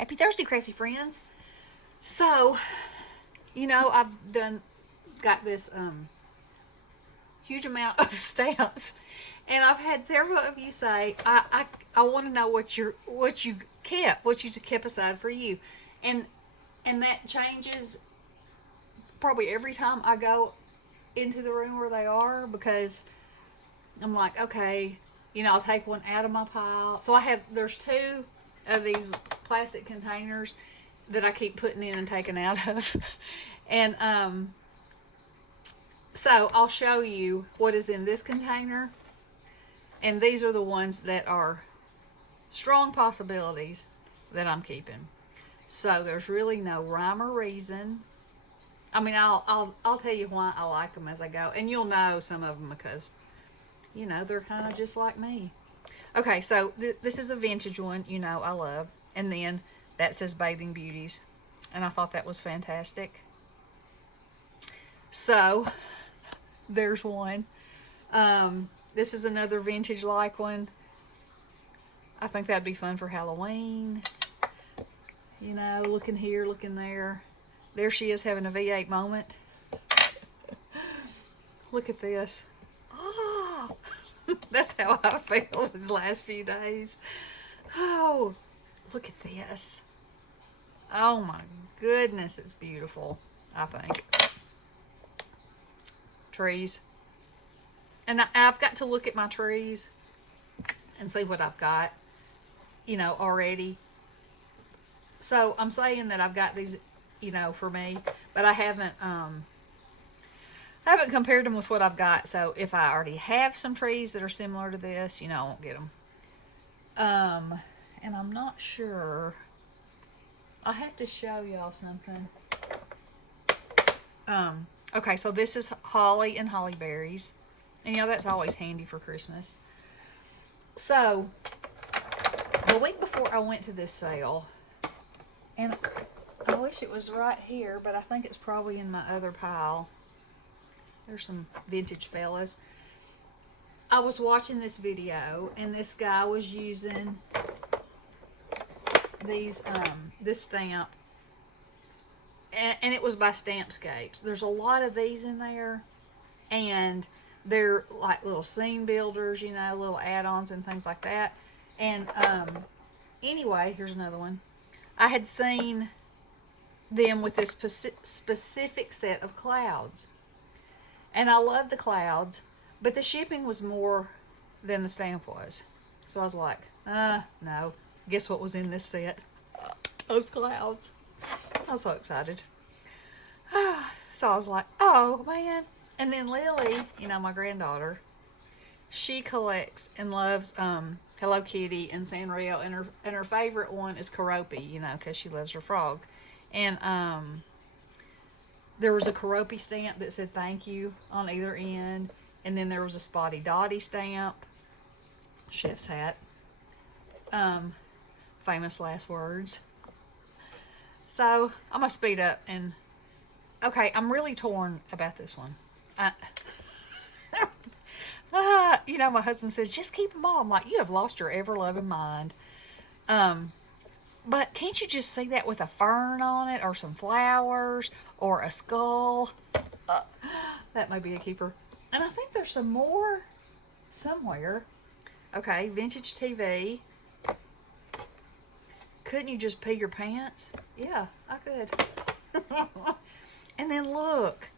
Happy Thursday, crafty friends. So, I've got this huge amount of stamps, and I've had several of you say, I want to know what you kept aside for you, and and that changes probably every time I go into the room where they are, because I'm like, okay, I'll take one out of my pile. So there's two of these plastic containers that I keep putting in and taking out of. And so I'll show you what is in this container. And these are the ones that are strong possibilities that I'm keeping. So there's really no rhyme or reason. I mean, I'll tell you why I like them as I go, and you'll know some of them because they're kind of just like me. Okay, so this is a vintage one. I love, and then that says Bathing Beauties, and I thought that was fantastic. So there's one. This is another vintage like one. I think that'd be fun for Halloween. Looking here, looking there. There she is having a V8 moment. Look at this. Oh, that's how I feel these last few days. Oh, look at this. Oh my goodness, it's beautiful, I think. Trees. And I've got to look at my trees and see what I've got, already. So I'm saying that I've got these, for me, but I haven't compared them with what I've got. So if I already have some trees that are similar to this, I won't get them. And I'm not sure. I'll have to show y'all something. Okay, so this is holly and holly berries. And that's always handy for Christmas. So, the week before I went to this sale, and I wish it was right here, but I think it's probably in my other pile. There's some vintage fellas. I was watching this video, and this guy was using this stamp, and it was by Stampscapes. There's a lot of these in there, and they're like little scene builders, little add-ons and things like that. And anyway, here's another one. I had seen them with this specific set of clouds, and I love the clouds, but the shipping was more than the stamp was. So I was like, no. Guess what was in this set? Those clouds. I was so excited. So I was like, oh man. And then Lily, my granddaughter, she collects and loves Hello Kitty and Sanrio, and her favorite one is Keroppi, because she loves her frog. And there was a Keroppi stamp that said thank you on either end, and then there was a Spotty Dotty stamp, chef's hat, famous last words. So I'm gonna speed up and okay, I'm really torn about this one. My husband says, just keep them all. I'm like, you have lost your ever-loving mind. But can't you just see that with a fern on it, or some flowers, or a skull? That may be a keeper. And I think there's some more somewhere. Okay, vintage TV. Couldn't you just pee your pants? Yeah, I could. And then look,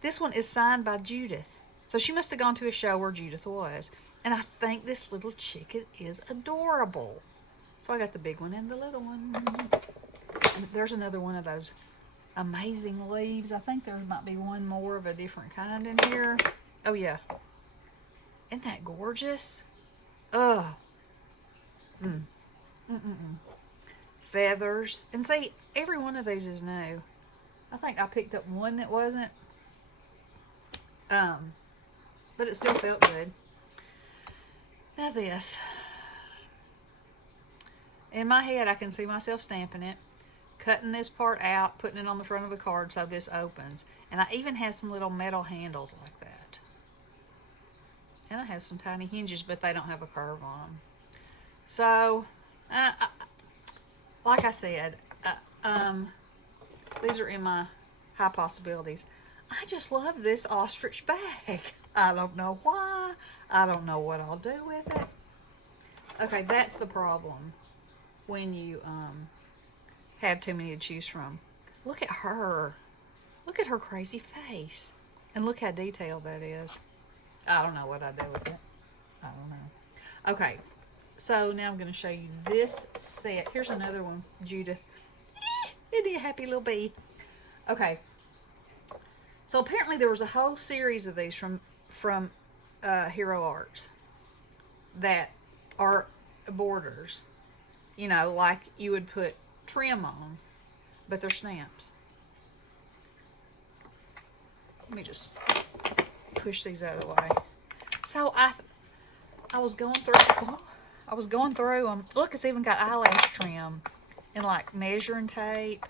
this one is signed by Judith. So she must have gone to a show where Judith was. And I think this little chicken is adorable. So I got the big one and the little one. And there's another one of those amazing leaves. I think there might be one more of a different kind in here. Oh yeah. Isn't that gorgeous? Ugh. Feathers. And see, every one of these is new. I think I picked up one that wasn't. But it still felt good. Now this. In my head, I can see myself stamping it, cutting this part out, putting it on the front of a card so this opens. And I even have some little metal handles like that. And I have some tiny hinges, but they don't have a curve on them. So, like I said, these are in my high possibilities. I just love this ostrich bag. I don't know why. I don't know what I'll do with it. Okay, that's the problem when you have too many to choose from. Look at her. Look at her crazy face. And look how detailed that is. I don't know what I do with it. I don't know. Okay, so now I'm going to show you this set. Here's another one, Judith. Isn't he a happy little bee? Okay, so apparently there was a whole series of these from Hero Arts that are borders. You know, like you would put trim on, but they're stamps. Let me just push these out of the way. So I was going through. Oh, I was going through them. Look, it's even got eyelash trim and like measuring tape.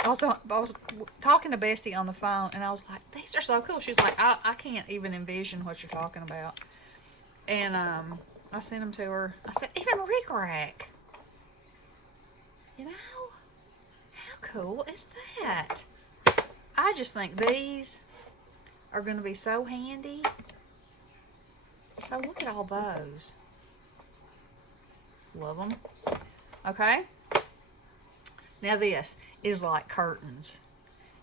I was talking to Bestie on the phone, and I was like, "These are so cool." She's like, "I can't even envision what you're talking about." And I sent them to her. I said, "Even Rick Rack. You know, how cool is that?" I just think these are going to be so handy. So look at all those. Love them. Okay. Now this is like curtains.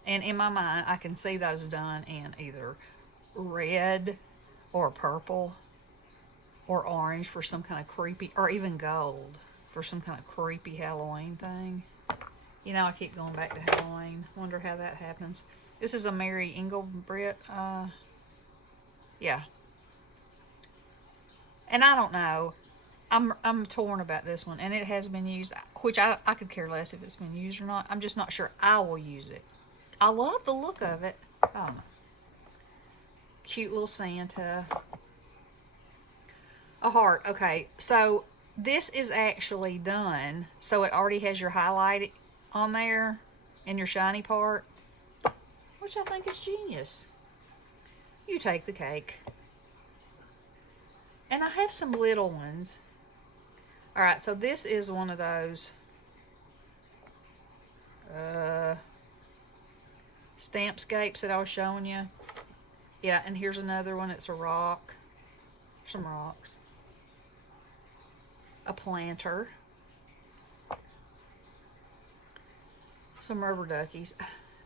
And in my mind, I can see those done in either red or purple or orange for some kind of creepy, or even gold for some kind of creepy Halloween thing. You know, I keep going back to Halloween. Wonder how that happens. This is a Mary Engelbrett. Yeah. And I don't know. I'm torn about this one, and it has been used, which I could care less if it's been used or not. I'm just not sure I will use it. I love the look of it. I don't know. Cute little Santa. A heart. Okay, so this is actually done, so it already has your highlight on there and your shiny part, which I think is genius. You take the cake. And I have some little ones. Alright, so this is one of those Stampscapes that I was showing you. Yeah, and here's another one. It's a rock. Some rocks. A planter. Some rubber duckies.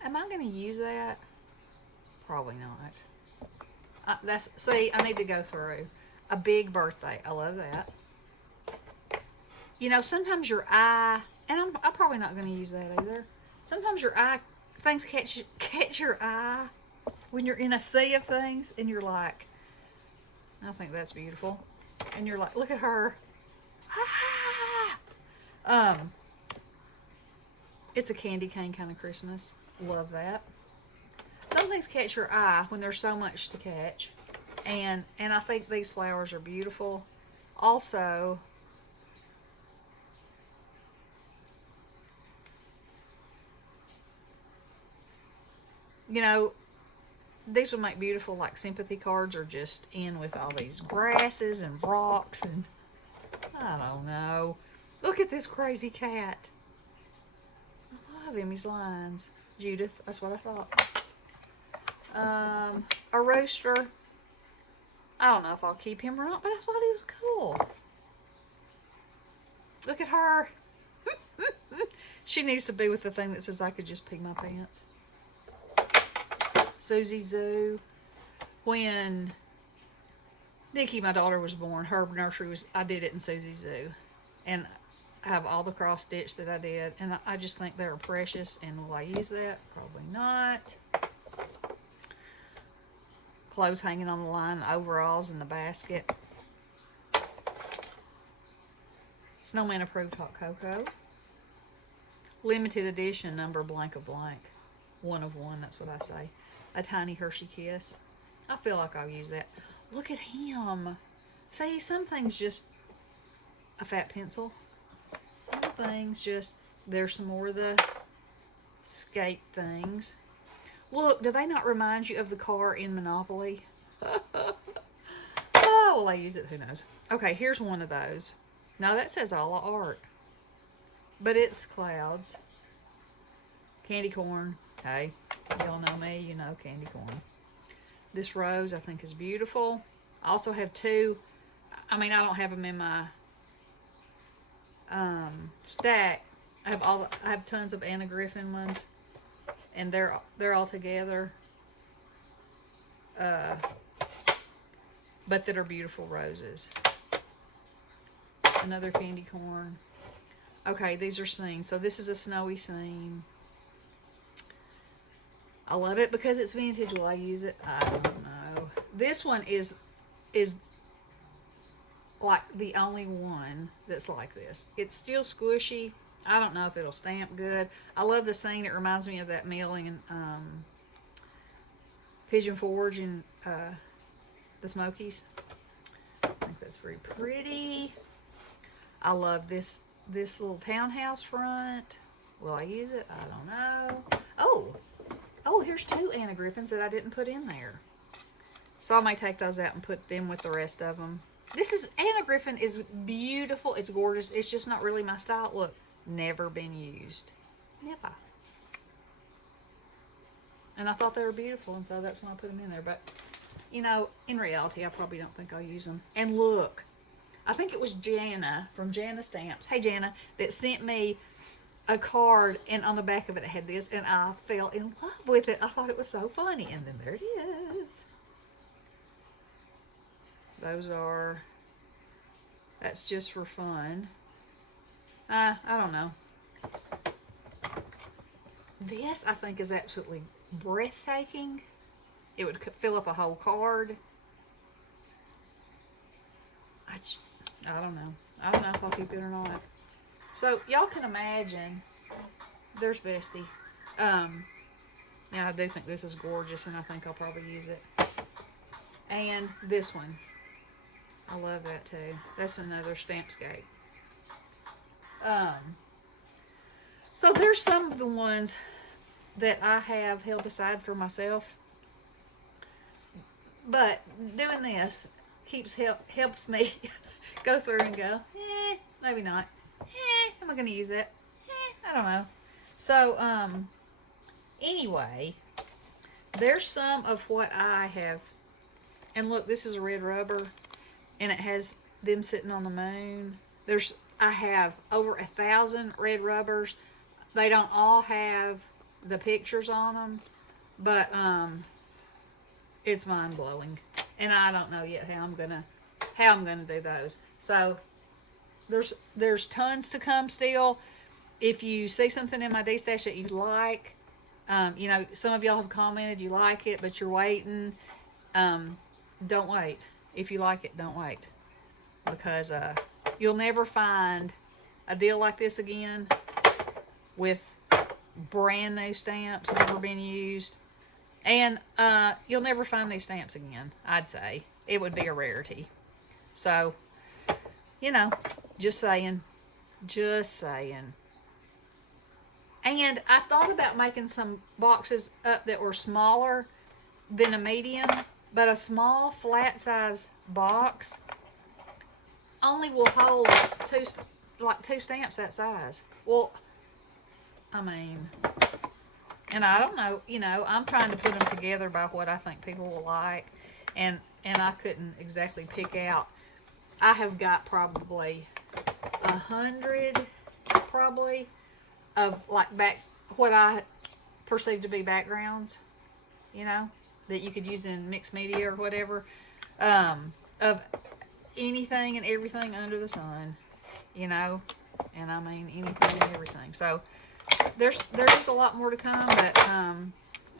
Am I going to use that? Probably not. See, I need to go through. A big birthday. I love that. You know, sometimes your eye, and I'm probably not going to use that either. Sometimes your eye, things catch your eye when you're in a sea of things, and you're like, I think that's beautiful. And you're like, look at her. Ah! It's a candy cane kind of Christmas. Love that. Some things catch your eye when there's so much to catch. And I think these flowers are beautiful. Also, you know, these would make beautiful like sympathy cards, or just in with all these grasses and rocks and I don't know. Look at this crazy cat. I love him. He's lines. Judith, that's what I thought. A rooster. I don't know if I'll keep him or not, but I thought he was cool. Look at her. She needs to be with the thing that says I could just pee my pants. Susie Zoo. When Nikki, my daughter, was born, her nursery was, I did it in Susie Zoo. And I have all the cross stitch that I did. And I just think they're precious. And will I use that? Probably not. Clothes hanging on the line, the overalls in the basket. Snowman Approved Hot Cocoa. Limited edition number blank of blank. 1 of 1, that's what I say. A tiny Hershey Kiss. I feel like I'll use that. Look at him. See, some things just a fat pencil. Some things just, there's some more of the skate things. Look, do they not remind you of the car in Monopoly? Oh, will I use it? Who knows? Okay, here's one of those. Now that says Alla Art. but it's clouds. Candy corn. Hey, y'all know me, you know candy corn. This rose I think is beautiful. I also have two. I mean, I don't have them in my stack. I have tons of Anna Griffin ones, and they're all together. But that are beautiful roses. Another candy corn. Okay, these are scenes. So this is a snowy scene. I love it because it's vintage. Will I use it? I don't know. This one is like the only one that's like this. It's still squishy. I don't know if it'll stamp good. I love the scene. It reminds me of that meal in Pigeon Forge in the Smokies. I think that's very pretty. I love this little townhouse front. Will I use it? I don't know. Oh, here's two Anna Griffins that I didn't put in there. So I may take those out and put them with the rest of them. This is Anna Griffin is beautiful. It's gorgeous. It's just not really my style. Look, never been used. Never. And I thought they were beautiful, and so that's why I put them in there. But, you know, in reality, I probably don't think I'll use them. And look, I think it was Jana from Jana Stamps. Hey, Jana, that sent me a card, and on the back of it, it had this, and I fell in love with it. I thought it was so funny. And then there it is. That's just for fun. I don't know. This, I think, is absolutely breathtaking. It would fill up a whole card. I don't know. I don't know if I'll keep it or not. So, y'all can imagine. There's Bestie. Now, I do think this is gorgeous, and I think I'll probably use it. And this one. I love that, too. That's another Stampscape. So, there's some of the ones that I have held aside for myself. But doing this helps me go through and go, maybe not. Am I going to use it? I don't know. So, anyway, there's some of what I have. And look, this is a red rubber, and it has them sitting on the moon. I have over 1,000 red rubbers. They don't all have the pictures on them, but it's mind blowing, and I don't know yet how I'm gonna do those. So there's tons to come still. If you see something in my D-stash that you like, you know, some of y'all have commented you like it, but you're waiting. Don't wait. If you like it, don't wait, because you'll never find a deal like this again with brand new stamps, never been used. And you'll never find these stamps again, I'd say. It would be a rarity. So, you know, just saying. Just saying. And I thought about making some boxes up that were smaller than a medium, but a small flat size box only will hold two stamps that size. Well, I mean, and I don't know, you know, I'm trying to put them together by what I think people will like, and I couldn't exactly pick out. I have got probably 100, probably, of like what I perceive to be backgrounds, you know, that you could use in mixed media or whatever, of anything and everything under the sun, you know, and I mean anything and everything. So there's a lot more to come, but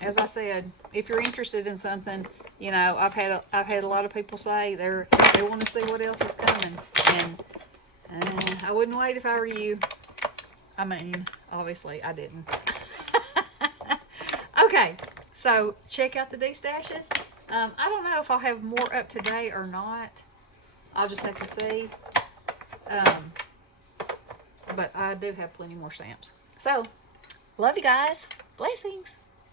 as I said, if you're interested in something, you know, I've had a lot of people say they want to see what else is coming, and I wouldn't wait if I were you. I mean, obviously I didn't. Okay, so check out the D-stashes. I don't know if I'll have more up to date or not. I'll just have to see. But I do have plenty more stamps. So, love you guys. Blessings.